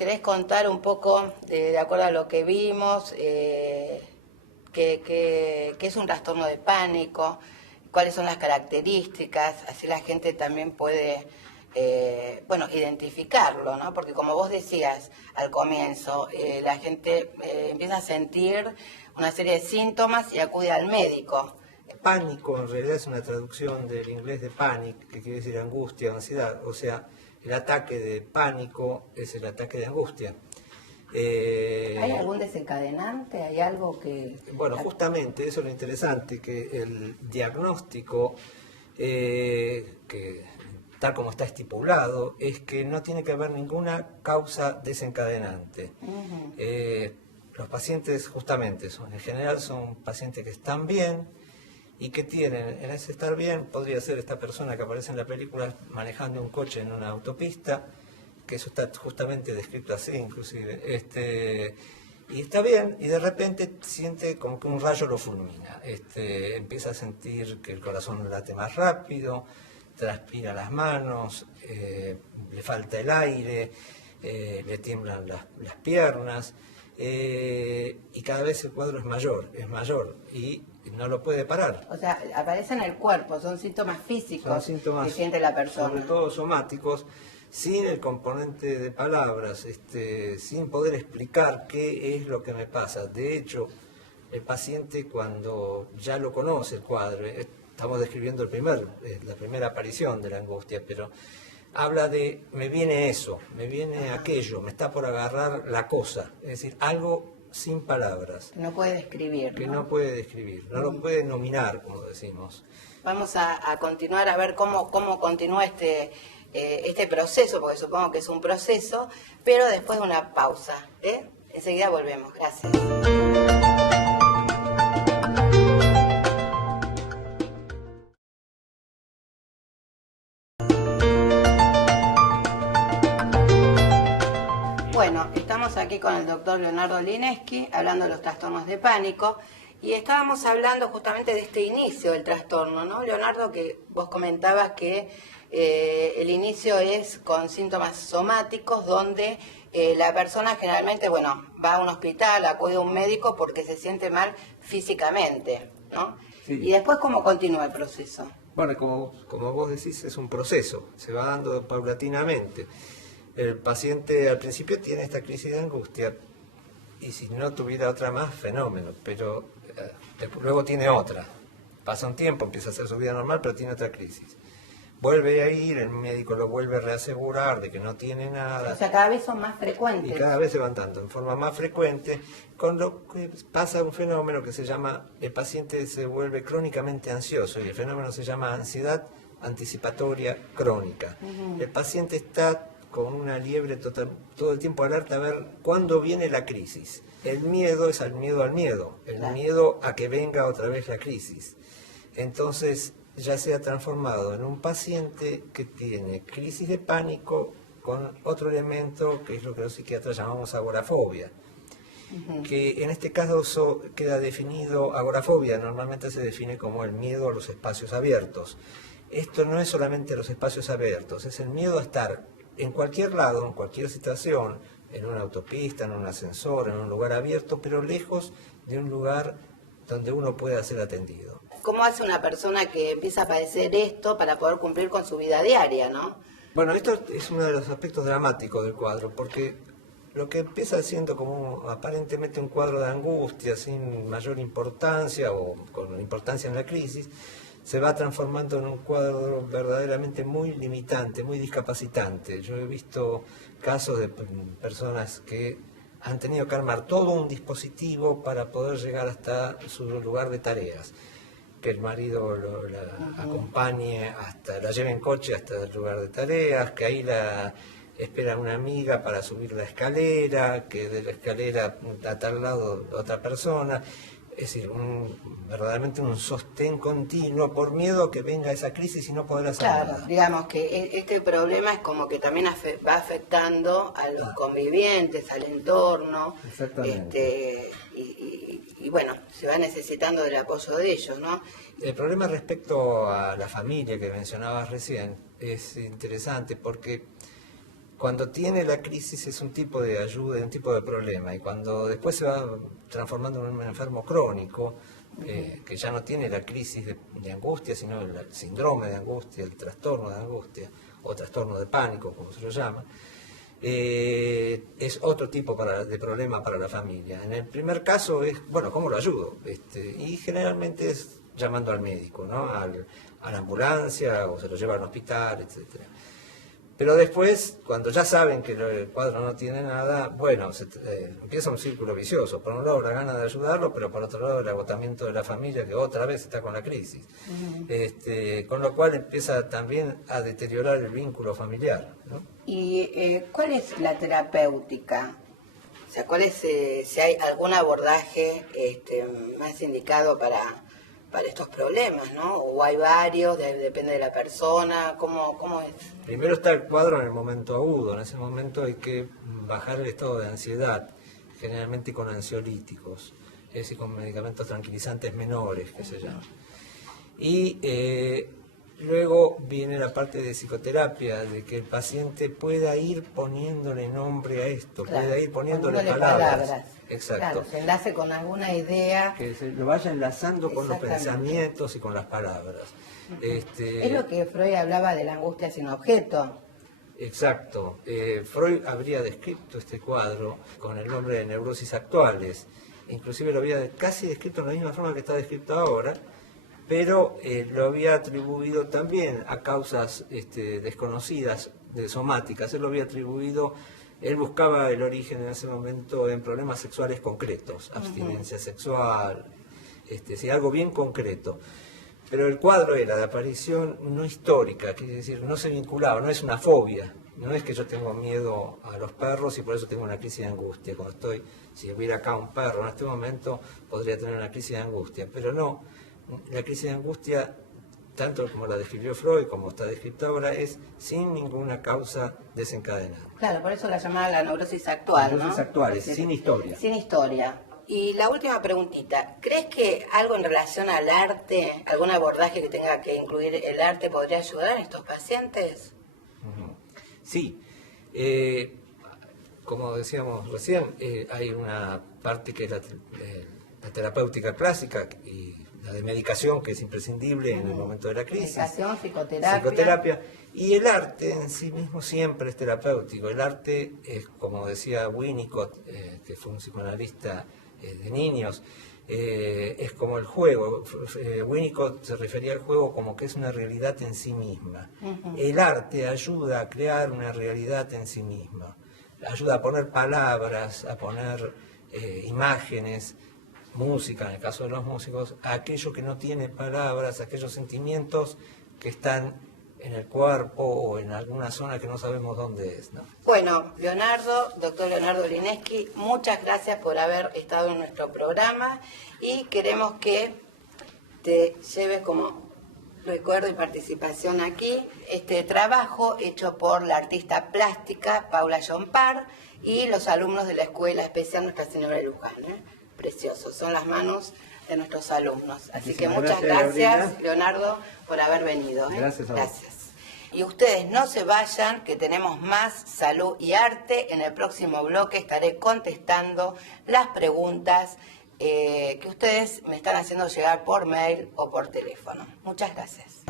querés contar un poco, de acuerdo a lo que vimos, qué es un trastorno de pánico, cuáles son las características, así la gente también puede, bueno, identificarlo, ¿no? Porque como vos decías al comienzo, la gente empieza a sentir una serie de síntomas y acude al médico. Pánico en realidad es una traducción del inglés de panic, que quiere decir angustia, ansiedad. O sea, el ataque de pánico es el ataque de angustia. ¿Hay algún desencadenante? ¿Hay algo que...? Bueno, justamente eso es lo interesante, que el diagnóstico, que tal como está estipulado, es que no tiene que haber ninguna causa desencadenante. Los pacientes justamente en general son pacientes que están bien y que tienen, en ese estar bien, podría ser esta persona que aparece en la película manejando un coche en una autopista, que eso está justamente descrito así inclusive, y está bien, y de repente siente como que un rayo lo fulmina, empieza a sentir que el corazón late más rápido, transpira las manos, le falta el aire, le tiemblan las piernas, y cada vez el cuadro es mayor, y no lo puede parar. O sea, aparece en el cuerpo, son síntomas físicos Son síntomas, que siente la persona. sobre todo somáticos, sin el componente de palabras, sin poder explicar qué es lo que me pasa. De hecho, el paciente cuando ya lo conoce el cuadro, estamos describiendo la primera aparición de la angustia, pero habla de me viene eso, me viene aquello, me está por agarrar la cosa, es decir, algo sin palabras. No puede describir. Que no puede describir, no lo puede nominar, como decimos. Vamos a continuar a ver cómo continúa este proceso, porque supongo que es un proceso, pero después de una pausa. Enseguida volvemos. Gracias. Bueno, estamos aquí con el doctor Leonardo Lineski, hablando de los trastornos de pánico, y estábamos hablando justamente de este inicio del trastorno, ¿no, Leonardo? Que vos comentabas que el inicio es con síntomas somáticos, donde la persona generalmente, bueno, va a un hospital, acude a un médico porque se siente mal físicamente, ¿no? Sí. Y después, ¿cómo continúa el proceso? Bueno, como vos decís, es un proceso, se va dando paulatinamente. El paciente al principio tiene esta crisis de angustia y si no tuviera otra más, fenómeno, pero luego tiene otra. Pasa un tiempo, empieza a hacer su vida normal, pero tiene otra crisis. Vuelve a ir, el médico lo vuelve a reasegurar de que no tiene nada. O sea, cada vez son más frecuentes. Y cada vez se van dando en forma más frecuente, con lo que pasa un fenómeno que se llama, el paciente se vuelve crónicamente ansioso y el fenómeno se llama ansiedad anticipatoria crónica. El paciente está con una liebre todo el tiempo alerta a ver cuándo viene la crisis. El miedo es el miedo al miedo, miedo a que venga otra vez la crisis. Entonces ya se ha transformado en un paciente que tiene crisis de pánico con otro elemento que es lo que los psiquiatras llamamos agorafobia. Que en este caso queda definido, agorafobia normalmente se define como el miedo a los espacios abiertos. Esto no es solamente los espacios abiertos, es el miedo a estar en cualquier lado, en cualquier situación, en una autopista, en un ascensor, en un lugar abierto, pero lejos de un lugar donde uno pueda ser atendido. ¿Cómo hace una persona que empieza a padecer esto para poder cumplir con su vida diaria, no? Bueno, esto es uno de los aspectos dramáticos del cuadro, porque lo que empieza siendo como aparentemente un cuadro de angustia sin mayor importancia o con importancia en la crisis, se va transformando en un cuadro verdaderamente muy limitante, muy discapacitante. Yo he visto casos de personas que han tenido que armar todo un dispositivo para poder llegar hasta su lugar de tareas. Que el marido la acompañe, la lleve en coche hasta el lugar de tareas, que ahí la espera una amiga para subir la escalera, que de la escalera a tal lado otra persona. Es decir, verdaderamente un sostén continuo por miedo a que venga esa crisis y no poder hacer nada. Claro, digamos que este problema es como que también va afectando a los convivientes, al entorno. Exactamente. Y bueno, se va necesitando del apoyo de ellos, ¿no? El problema respecto a la familia que mencionabas recién es interesante porque cuando tiene la crisis es un tipo de ayuda, un tipo de problema, y cuando después se va transformando en un enfermo crónico, que ya no tiene la crisis de angustia, sino el síndrome de angustia, el trastorno de angustia, o trastorno de pánico, como se lo llama, es otro tipo de problema para la familia. En el primer caso es, bueno, ¿cómo lo ayudo? Y generalmente es llamando al médico, ¿no? A la ambulancia, o se lo lleva al hospital, etcétera. Pero después, cuando ya saben que el cuadro no tiene nada, bueno, empieza un círculo vicioso. Por un lado la gana de ayudarlo, pero por otro lado el agotamiento de la familia, que otra vez está con la crisis. Con lo cual empieza también a deteriorar el vínculo familiar, ¿no? ¿Y cuál es la terapéutica? O sea, ¿cuál es, si hay algún abordaje más indicado para estos problemas, ¿no? O hay varios, depende de la persona, ¿cómo es? Primero está el cuadro en el momento agudo. En ese momento hay que bajar el estado de ansiedad, generalmente con ansiolíticos, es decir, con medicamentos tranquilizantes menores, que se llaman. Y luego viene la parte de psicoterapia, de que el paciente pueda ir poniéndole nombre a esto, claro, pueda ir poniéndole palabras. Exacto. Claro, se enlace con alguna idea. Que se lo vaya enlazando con los pensamientos y con las palabras. Es lo que Freud hablaba de la angustia sin objeto. Exacto. Freud habría descrito este cuadro con el nombre de neurosis actuales. Inclusive lo había casi descrito de la misma forma que está descrito ahora, pero lo había atribuido también a causas desconocidas, somáticas. Él buscaba el origen en ese momento en problemas sexuales concretos, abstinencia sexual, algo bien concreto. Pero el cuadro era de aparición no histórica, quiere decir, no se vinculaba, no es una fobia. No es que yo tengo miedo a los perros y por eso tengo una crisis de angustia. Si hubiera acá un perro en este momento, podría tener una crisis de angustia. Pero no, la crisis de angustia, tanto como la describió Freud, como está descrita ahora, es sin ninguna causa desencadenada. Claro, por eso la llamaba la neurosis actual, neurosis actuales, sin historia. Sin historia. Y la última preguntita, ¿crees que algo en relación al arte, algún abordaje que tenga que incluir el arte, podría ayudar a estos pacientes? Sí. Como decíamos recién, hay una parte que es la terapéutica clásica y la de medicación, que es imprescindible en el momento de la crisis. Medicación, psicoterapia. Y el arte en sí mismo siempre es terapéutico. El arte es, como decía Winnicott, que fue un psicoanalista de niños, es como el juego. Winnicott se refería al juego como que es una realidad en sí misma. El arte ayuda a crear una realidad en sí misma. Ayuda a poner palabras, a poner imágenes, música, en el caso de los músicos, a aquello que no tiene palabras, a aquellos sentimientos que están en el cuerpo o en alguna zona que no sabemos dónde es, ¿no? Bueno, doctor Leonardo Linesky, muchas gracias por haber estado en nuestro programa y queremos que te lleves como recuerdo y participación aquí este trabajo hecho por la artista plástica Paula Llompar y los alumnos de la Escuela Especial Nuestra Señora de Luján. Preciosos, son las manos de nuestros alumnos. Así que muchas gracias, Leonardo, por haber venido. Gracias a vos. Gracias. Y ustedes no se vayan, que tenemos más salud y arte. En el próximo bloque estaré contestando las preguntas que ustedes me están haciendo llegar por mail o por teléfono. Muchas gracias.